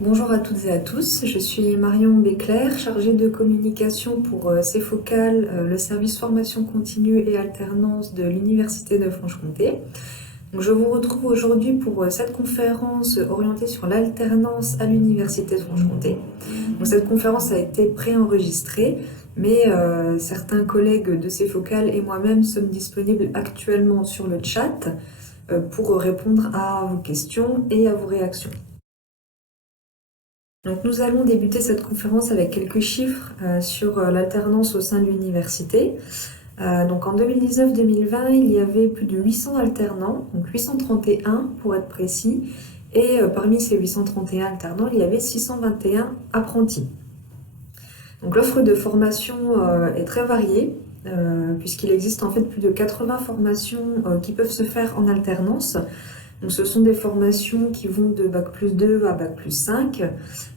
Bonjour à toutes et à tous, je suis Marion Béclair, chargée de communication pour CFOCAL, le service formation continue et alternance de l'Université de Franche-Comté. Donc, je vous retrouve aujourd'hui pour cette conférence orientée sur l'alternance à l'Université de Franche-Comté. Donc, cette conférence a été préenregistrée, mais certains collègues de CFOCAL et moi-même sommes disponibles actuellement sur le chat pour répondre à vos questions et à vos réactions. Donc nous allons débuter cette conférence avec quelques chiffres sur l'alternance au sein de l'université. Donc en 2019-2020, il y avait plus de 800 alternants, donc 831 pour être précis, et parmi ces 831 alternants, il y avait 621 apprentis. Donc l'offre de formation est très variée, puisqu'il existe en fait plus de 80 formations qui peuvent se faire en alternance. Donc, ce sont des formations qui vont de Bac+2 à Bac+5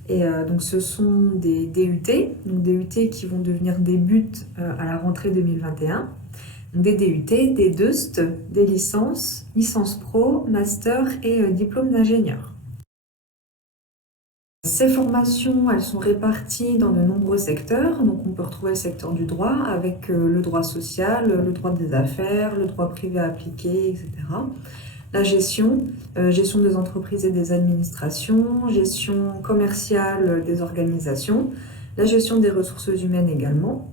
et donc ce sont des DUT, donc DUT qui vont devenir des buts à la rentrée 2021, des DUT, des DEUST, des licences, licence pro, master et diplôme d'ingénieur. Ces formations, elles sont réparties dans de nombreux secteurs. Donc, on peut retrouver le secteur du droit avec le droit social, le droit des affaires, le droit privé appliqué, etc. La gestion, gestion des entreprises et des administrations, gestion commerciale des organisations, la gestion des ressources humaines également.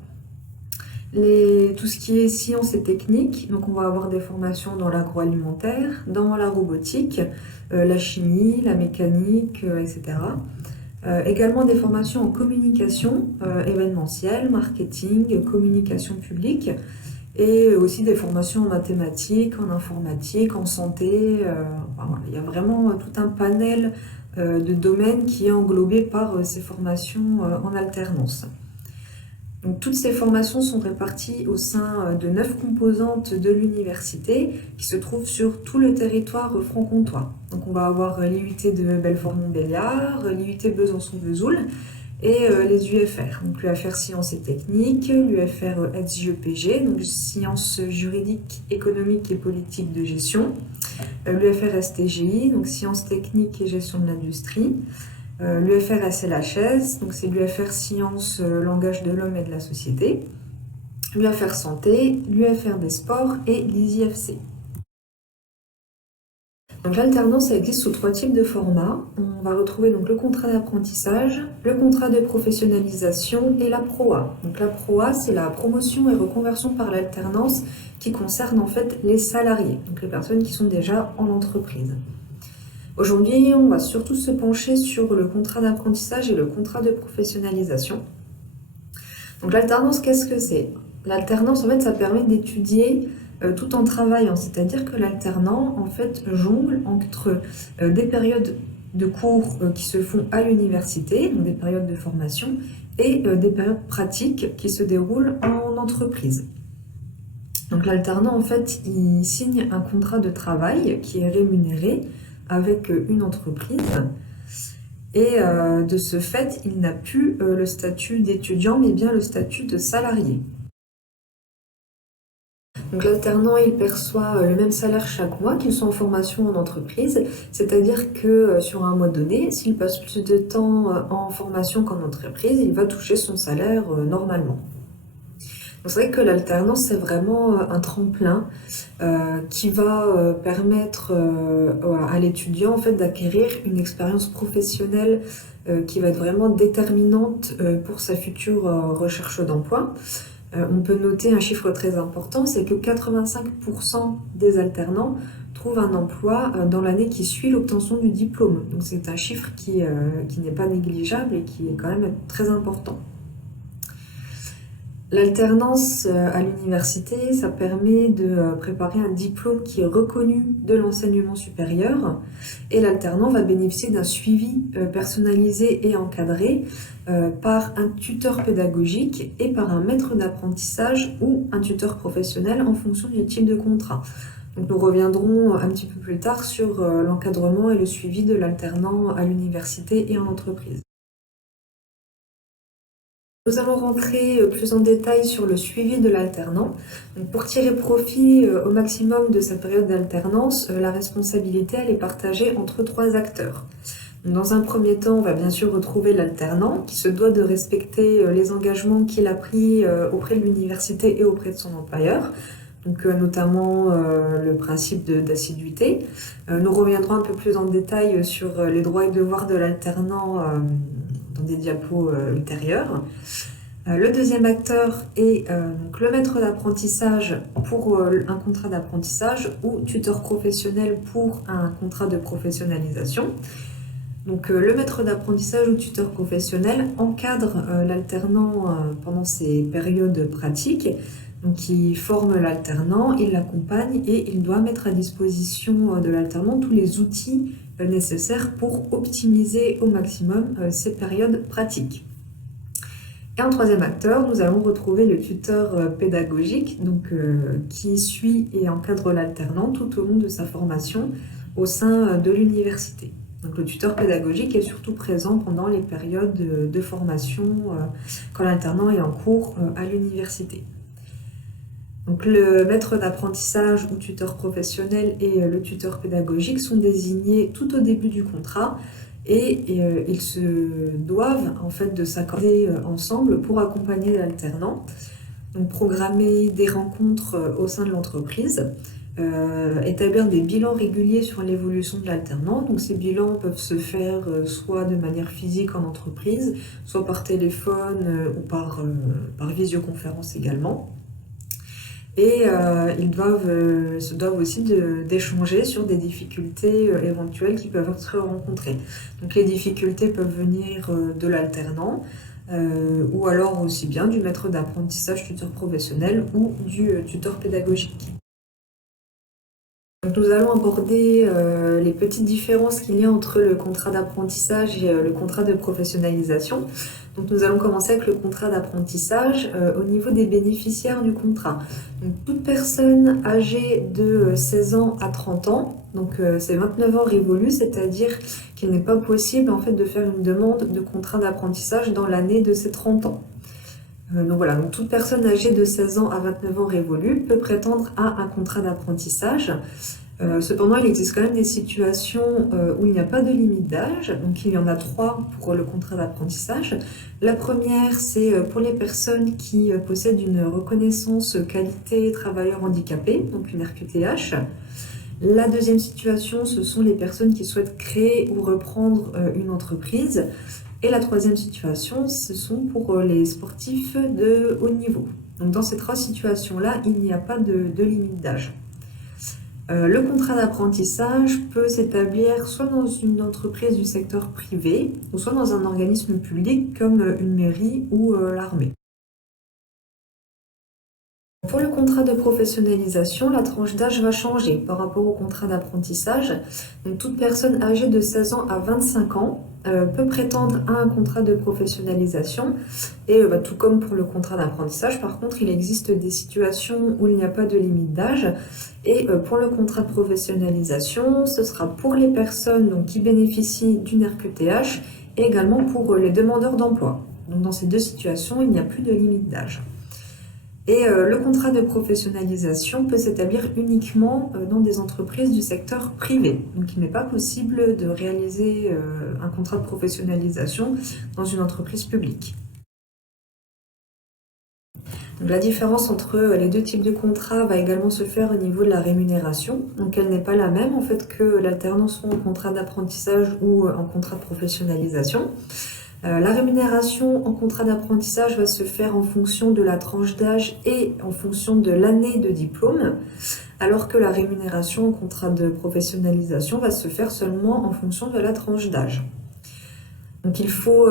Tout ce qui est sciences et techniques, donc on va avoir des formations dans l'agroalimentaire, dans la robotique, la chimie, la mécanique, etc. Également des formations en communication événementielle, marketing, communication publique, et aussi des formations en mathématiques, en informatique, en santé. Voilà, il y a vraiment tout un panel de domaines qui est englobé par ces formations en alternance. Donc, toutes ces formations sont réparties au sein de 9 composantes de l'université qui se trouvent sur tout le territoire franc-comtois. Donc on va avoir l'IUT de Belfort-Montbéliard, l'IUT Besançon-Vesoul, et les UFR, donc l'UFR Sciences et Techniques, l'UFR SJEPG, donc Sciences juridiques, économiques et politiques de gestion, l'UFR STGI, donc Sciences techniques et gestion de l'industrie, l'UFR SLHS, donc c'est l'UFR Sciences, langage de l'homme et de la société, l'UFR Santé, l'UFR des sports et l'ISIFC. Donc l'alternance existe sous 3 types de formats. On va retrouver donc le contrat d'apprentissage, le contrat de professionnalisation et la PROA. Donc la PROA, c'est la promotion et reconversion par l'alternance qui concerne en fait les salariés, donc les personnes qui sont déjà en entreprise. Aujourd'hui, on va surtout se pencher sur le contrat d'apprentissage et le contrat de professionnalisation. Donc l'alternance, qu'est-ce que c'est? L'alternance, en fait, ça permet d'étudier tout en travaillant, c'est-à-dire que l'alternant en fait jongle entre des périodes de cours qui se font à l'université, donc des périodes de formation, et des périodes pratiques qui se déroulent en entreprise. Donc l'alternant en fait il signe un contrat de travail qui est rémunéré avec une entreprise et de ce fait il n'a plus le statut d'étudiant mais bien le statut de salarié. Donc l'alternant, il perçoit le même salaire chaque mois qu'il soit en formation en entreprise, c'est-à-dire que sur un mois donné, s'il passe plus de temps en formation qu'en entreprise, il va toucher son salaire normalement. Donc c'est vrai que l'alternance, c'est vraiment un tremplin qui va permettre à l'étudiant en fait, d'acquérir une expérience professionnelle qui va être vraiment déterminante pour sa future recherche d'emploi. On peut noter un chiffre très important, c'est que 85% des alternants trouvent un emploi dans l'année qui suit l'obtention du diplôme. Donc c'est un chiffre qui n'est pas négligeable et qui est quand même très important. L'alternance à l'université, ça permet de préparer un diplôme qui est reconnu de l'enseignement supérieur et l'alternant va bénéficier d'un suivi personnalisé et encadré par un tuteur pédagogique et par un maître d'apprentissage ou un tuteur professionnel en fonction du type de contrat. Donc nous reviendrons un petit peu plus tard sur l'encadrement et le suivi de l'alternant à l'université et en entreprise. Nous allons rentrer plus en détail sur le suivi de l'alternant. Pour tirer profit au maximum de cette période d'alternance, la responsabilité elle est partagée entre 3 acteurs. Dans un premier temps, on va bien sûr retrouver l'alternant qui se doit de respecter les engagements qu'il a pris auprès de l'université et auprès de son employeur. Donc, notamment le principe d'assiduité. Nous reviendrons un peu plus en détail sur les droits et devoirs de l'alternant dans des diapos ultérieures. Le deuxième acteur est donc le maître d'apprentissage pour un contrat d'apprentissage ou tuteur professionnel pour un contrat de professionnalisation. Donc, le maître d'apprentissage ou tuteur professionnel encadre l'alternant pendant ses périodes pratiques. Donc, il forme l'alternant, il l'accompagne et il doit mettre à disposition de l'alternant tous les outils nécessaires pour optimiser au maximum ces périodes pratiques. Et en troisième acteur, nous allons retrouver le tuteur pédagogique, donc, qui suit et encadre l'alternant tout au long de sa formation au sein de l'université. Donc, le tuteur pédagogique est surtout présent pendant les périodes de formation quand l'alternant est en cours à l'université. Donc, le maître d'apprentissage ou tuteur professionnel et le tuteur pédagogique sont désignés tout au début du contrat et ils se doivent en fait de s'accorder ensemble pour accompagner l'alternant. Donc, programmer des rencontres au sein de l'entreprise, établir des bilans réguliers sur l'évolution de l'alternant. Donc, ces bilans peuvent se faire soit de manière physique en entreprise, soit par téléphone ou par visioconférence également. Et ils se doivent aussi d'échanger sur des difficultés éventuelles qui peuvent être rencontrées. Donc, les difficultés peuvent venir de l'alternant ou alors aussi bien du maître d'apprentissage tuteur professionnel ou du tuteur pédagogique. Donc, nous allons aborder les petites différences qu'il y a entre le contrat d'apprentissage et le contrat de professionnalisation. Donc, nous allons commencer avec le contrat d'apprentissage au niveau des bénéficiaires du contrat. Donc, toute personne âgée de 16 ans à 30 ans, donc c'est 29 ans révolus, c'est-à-dire qu'il n'est pas possible en fait de faire une demande de contrat d'apprentissage dans l'année de ses 30 ans. Donc voilà, donc toute personne âgée de 16 ans à 29 ans révolus peut prétendre à un contrat d'apprentissage. Cependant, il existe quand même des situations où il n'y a pas de limite d'âge. Donc, il y en a 3 pour le contrat d'apprentissage. La première, c'est pour les personnes qui possèdent une reconnaissance qualité travailleur handicapé, donc une RQTH. La deuxième situation, ce sont les personnes qui souhaitent créer ou reprendre une entreprise. Et la troisième situation, ce sont pour les sportifs de haut niveau. Donc, dans ces 3 situations-là, il n'y a pas de limite d'âge. Le contrat d'apprentissage peut s'établir soit dans une entreprise du secteur privé, ou soit dans un organisme public comme une mairie ou l'armée. Pour le contrat de professionnalisation, la tranche d'âge va changer par rapport au contrat d'apprentissage. Donc, toute personne âgée de 16 ans à 25 ans peut prétendre à un contrat de professionnalisation. Et tout comme pour le contrat d'apprentissage, par contre, il existe des situations où il n'y a pas de limite d'âge. Et pour le contrat de professionnalisation, ce sera pour les personnes donc, qui bénéficient d'une RQTH et également pour les demandeurs d'emploi. Donc, dans ces 2 situations, il n'y a plus de limite d'âge. Et le contrat de professionnalisation peut s'établir uniquement dans des entreprises du secteur privé. Donc, il n'est pas possible de réaliser un contrat de professionnalisation dans une entreprise publique. Donc, la différence entre les 2 types de contrats va également se faire au niveau de la rémunération. Donc, elle n'est pas la même en fait que l'alternance soit en contrat d'apprentissage ou en contrat de professionnalisation. La rémunération en contrat d'apprentissage va se faire en fonction de la tranche d'âge et en fonction de l'année de diplôme, alors que la rémunération en contrat de professionnalisation va se faire seulement en fonction de la tranche d'âge. Donc, il faut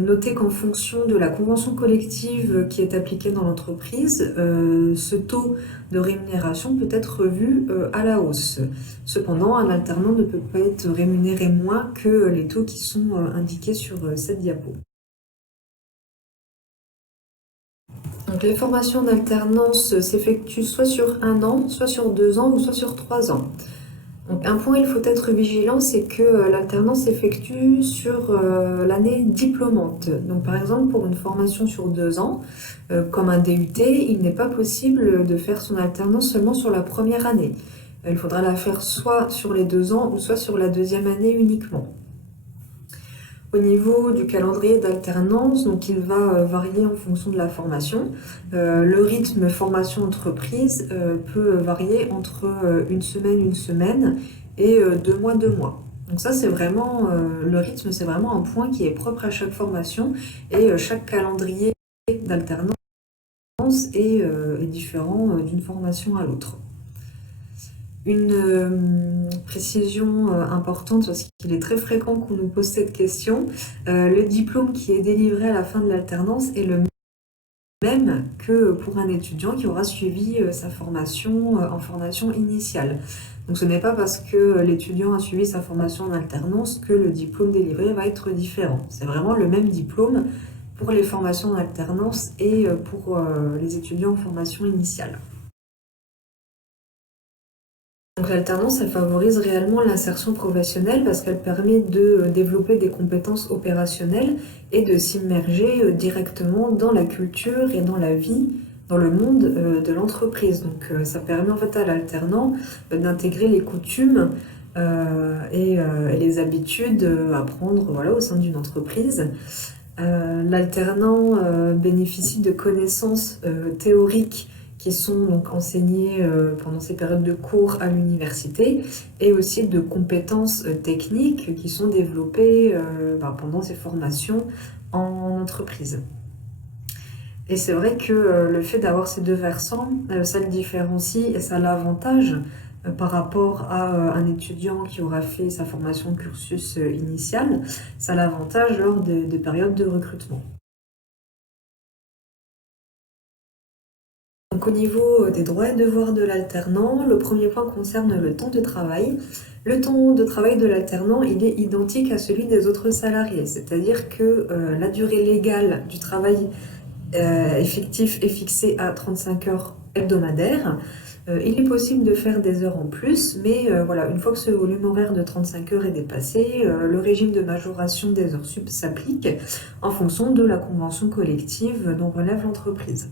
noter qu'en fonction de la convention collective qui est appliquée dans l'entreprise, ce taux de rémunération peut être revu à la hausse. Cependant, un alternant ne peut pas être rémunéré moins que les taux qui sont indiqués sur cette diapo. Donc, les formations d'alternance s'effectuent soit sur 1 an, soit sur 2 ans ou soit sur 3 ans. Donc, un point il faut être vigilant, c'est que l'alternance s'effectue sur l'année diplômante. Donc, par exemple, pour une formation sur 2 ans, comme un DUT, il n'est pas possible de faire son alternance seulement sur la première année. Il faudra la faire soit sur les 2 ans ou soit sur la 2e année uniquement. Au niveau du calendrier d'alternance, donc il va varier en fonction de la formation. Le rythme formation entreprise peut varier entre une semaine et 2 mois, 2 mois. Donc ça, c'est vraiment, le rythme, c'est vraiment un point qui est propre à chaque formation et chaque calendrier d'alternance est différent d'une formation à l'autre. Une précision importante, parce qu'il est très fréquent qu'on nous pose cette question, le diplôme qui est délivré à la fin de l'alternance est le même que pour un étudiant qui aura suivi sa formation en formation initiale. Donc ce n'est pas parce que l'étudiant a suivi sa formation en alternance que le diplôme délivré va être différent. C'est vraiment le même diplôme pour les formations en alternance et pour les étudiants en formation initiale. Donc l'alternance, elle favorise réellement l'insertion professionnelle parce qu'elle permet de développer des compétences opérationnelles et de s'immerger directement dans la culture et dans la vie, dans le monde de l'entreprise. Donc ça permet en fait à l'alternant d'intégrer les coutumes et les habitudes à prendre voilà, au sein d'une entreprise. L'alternant bénéficie de connaissances théoriques qui sont donc enseignées pendant ces périodes de cours à l'université et aussi de compétences techniques qui sont développées pendant ces formations en entreprise. Et c'est vrai que le fait d'avoir ces deux versants, ça le différencie et ça l'avantage par rapport à un étudiant qui aura fait sa formation cursus initial, ça l'avantage lors de périodes de recrutement. Donc au niveau des droits et devoirs de l'alternant, le premier point concerne le temps de travail. Le temps de travail de l'alternant, il est identique à celui des autres salariés, c'est-à-dire que la durée légale du travail effectif est fixée à 35 heures hebdomadaires. Il est possible de faire des heures en plus, mais voilà, une fois que ce volume horaire de 35 heures est dépassé, le régime de majoration des heures sup s'applique en fonction de la convention collective dont relève l'entreprise.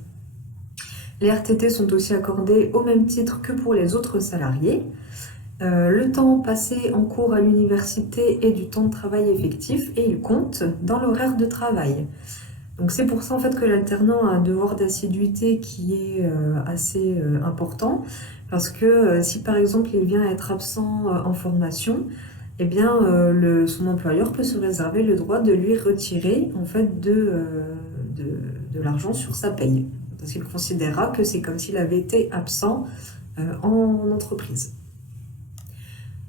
Les RTT sont aussi accordés au même titre que pour les autres salariés. Le temps passé en cours à l'université est du temps de travail effectif et il compte dans l'horaire de travail. Donc c'est pour ça en fait que l'alternant a un devoir d'assiduité qui est assez important parce que si par exemple il vient être absent en formation, eh bien son employeur peut se réserver le droit de lui retirer en fait de l'argent sur sa paye parce qu'il considérera que c'est comme s'il avait été absent en entreprise.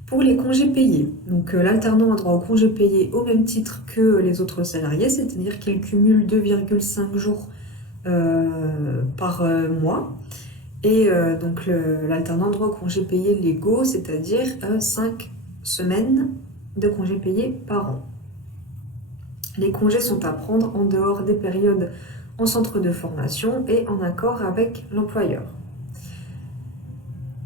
Pour les congés payés, donc l'alternant a droit aux congés payés au même titre que les autres salariés, c'est-à-dire qu'il cumule 2,5 jours par mois. Et donc l'alternant a droit aux congés payés légaux, c'est-à-dire 5 semaines de congés payés par an. Les congés sont à prendre en dehors des périodes en centre de formation et en accord avec l'employeur.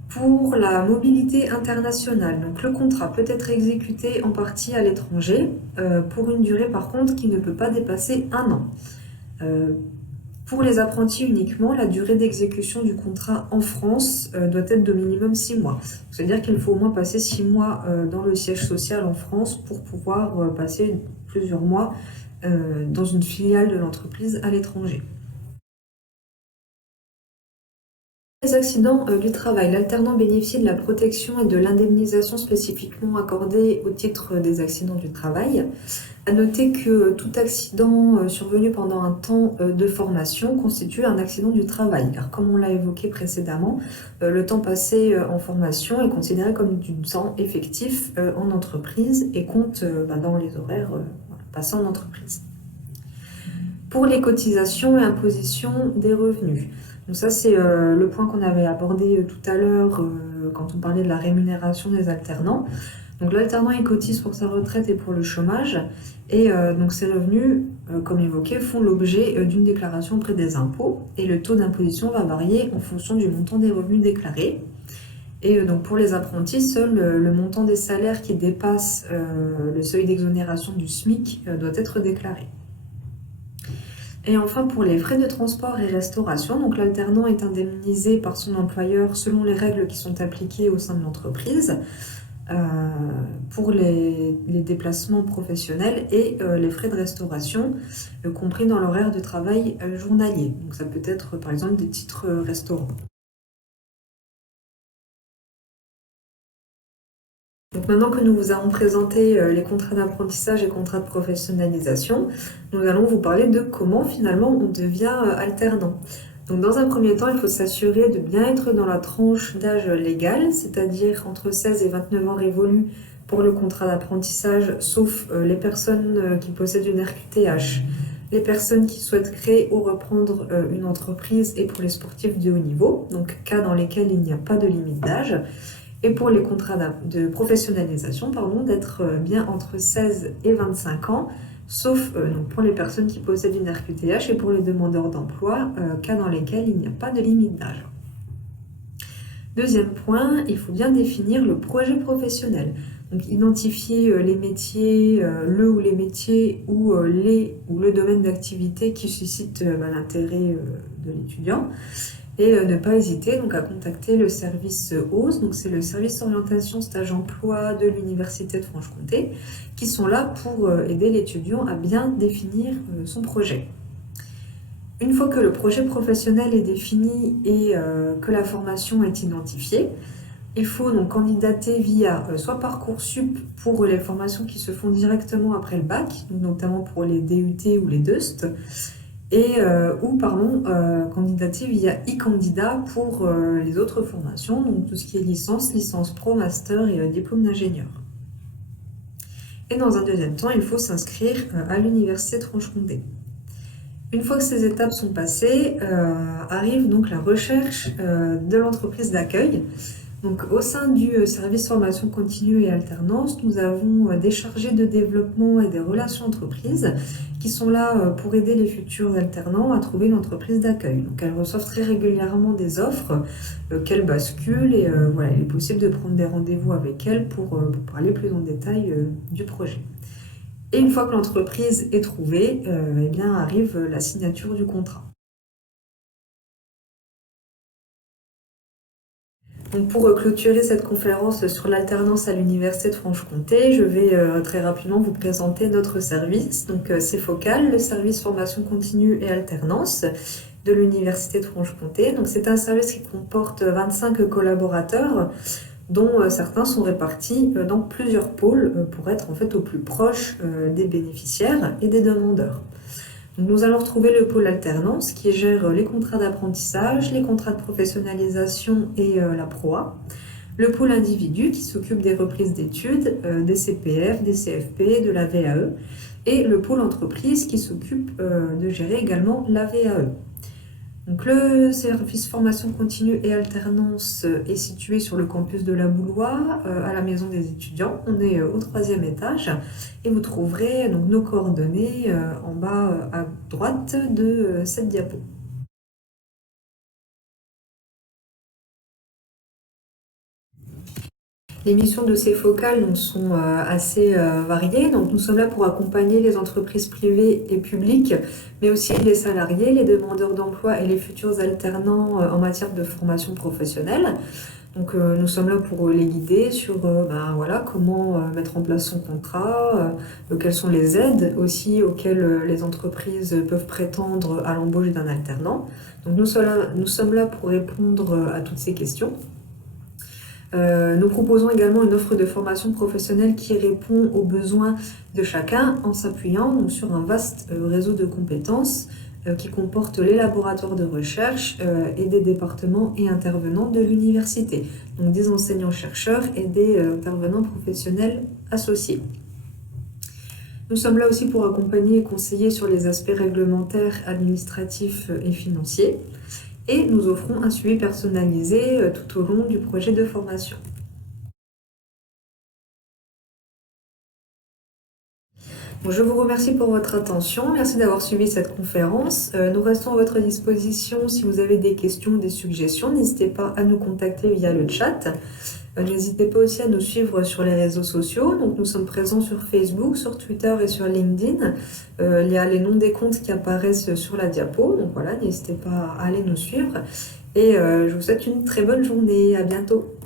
Pour la mobilité internationale, donc le contrat peut être exécuté en partie à l'étranger pour une durée par contre qui ne peut pas dépasser 1 an. Pour les apprentis uniquement, la durée d'exécution du contrat en France doit être de minimum 6 mois. C'est-à-dire qu'il faut au moins passer 6 mois dans le siège social en France pour pouvoir passer plusieurs mois dans une filiale de l'entreprise à l'étranger. Les accidents du travail, l'alternant bénéficie de la protection et de l'indemnisation spécifiquement accordées au titre des accidents du travail. À noter que tout accident survenu pendant un temps de formation constitue un accident du travail, car comme on l'a évoqué précédemment, le temps passé en formation est considéré comme du temps effectif en entreprise et compte dans les horaires passés en entreprise. Pour les cotisations et impositions des revenus. Donc ça, c'est le point qu'on avait abordé tout à l'heure quand on parlait de la rémunération des alternants. Donc l'alternant, il cotise pour sa retraite et pour le chômage. Et donc ces revenus, comme évoqué, font l'objet d'une déclaration auprès des impôts. Et le taux d'imposition va varier en fonction du montant des revenus déclarés. Et donc pour les apprentis, seul le montant des salaires qui dépasse le seuil d'exonération du SMIC doit être déclaré. Et enfin, pour les frais de transport et restauration, donc l'alternant est indemnisé par son employeur selon les règles qui sont appliquées au sein de l'entreprise. pour les déplacements professionnels et les frais de restauration compris dans l'horaire de travail journalier. Donc ça peut être par exemple des titres restaurants. Donc maintenant que nous vous avons présenté les contrats d'apprentissage et contrats de professionnalisation, nous allons vous parler de comment finalement on devient alternant. Donc dans un premier temps, il faut s'assurer de bien être dans la tranche d'âge légal, c'est-à-dire entre 16 et 29 ans révolus pour le contrat d'apprentissage, sauf les personnes qui possèdent une RQTH, les personnes qui souhaitent créer ou reprendre une entreprise et pour les sportifs de haut niveau, donc cas dans lesquels il n'y a pas de limite d'âge. Et pour les contrats de professionnalisation, d'être bien entre 16 et 25 ans, sauf donc pour les personnes qui possèdent une RQTH et pour les demandeurs d'emploi, cas dans lesquels il n'y a pas de limite d'âge. Deuxième point, il faut bien définir le projet professionnel. Donc identifier les métiers, le ou les métiers ou le domaine d'activité qui suscite l'intérêt de l'étudiant. Et ne pas hésiter donc à contacter le service OSE, donc c'est le service orientation stage emploi de l'Université de Franche-Comté, qui sont là pour aider l'étudiant à bien définir son projet. Une fois que le projet professionnel est défini et que la formation est identifiée, il faut donc candidater via soit Parcoursup pour les formations qui se font directement après le bac, notamment pour les DUT ou les DEUST, candidater via e-candidat pour les autres formations, donc tout ce qui est licence pro, master et diplôme d'ingénieur. Et dans un deuxième temps, il faut s'inscrire à l'Université de Franche-Comté. Une fois que ces étapes sont passées, arrive donc la recherche de l'entreprise d'accueil. Donc, au sein du service formation continue et alternance, nous avons des chargés de développement et des relations entreprises qui sont là pour aider les futurs alternants à trouver une entreprise d'accueil. Donc, elles reçoivent très régulièrement des offres qu'elles basculent et il est possible de prendre des rendez-vous avec elles pour parler plus en détail du projet. Et une fois que l'entreprise est trouvée, arrive la signature du contrat. Donc pour clôturer cette conférence sur l'alternance à l'Université de Franche-Comté, je vais très rapidement vous présenter notre service. Donc c'est Focal, le service formation continue et alternance de l'Université de Franche-Comté. Donc c'est un service qui comporte 25 collaborateurs, dont certains sont répartis dans plusieurs pôles pour être en fait au plus proche des bénéficiaires et des demandeurs. Donc nous allons retrouver le pôle alternance qui gère les contrats d'apprentissage, les contrats de professionnalisation et la PROA. Le pôle individu qui s'occupe des reprises d'études, des CPF, des CFP, de la VAE. Et le pôle entreprise qui s'occupe de gérer également la VAE. Donc le service formation continue et alternance est situé sur le campus de la Boulois, à la maison des étudiants. On est au 3e étage et vous trouverez donc nos coordonnées en bas à droite de cette diapo. Les missions de ces focales sont assez variées. Donc, nous sommes là pour accompagner les entreprises privées et publiques, mais aussi les salariés, les demandeurs d'emploi et les futurs alternants en matière de formation professionnelle. Donc, nous sommes là pour les guider sur comment mettre en place son contrat, quelles sont les aides aussi auxquelles les entreprises peuvent prétendre à l'embauche d'un alternant. Donc, nous sommes là pour répondre à toutes ces questions. Nous proposons également une offre de formation professionnelle qui répond aux besoins de chacun en s'appuyant sur un vaste réseau de compétences qui comporte les laboratoires de recherche et des départements et intervenants de l'université, donc des enseignants-chercheurs et des intervenants professionnels associés. Nous sommes là aussi pour accompagner et conseiller sur les aspects réglementaires, administratifs et financiers. Et nous offrons un suivi personnalisé tout au long du projet de formation. Bon, je vous remercie pour votre attention, merci d'avoir suivi cette conférence. Nous restons à votre disposition si vous avez des questions ou des suggestions. N'hésitez pas à nous contacter via le chat. N'hésitez pas aussi à nous suivre sur les réseaux sociaux. Donc, nous sommes présents sur Facebook, sur Twitter et sur LinkedIn. Il y a les noms des comptes qui apparaissent sur la diapo. Donc voilà, n'hésitez pas à aller nous suivre. Et je vous souhaite une très bonne journée. À bientôt.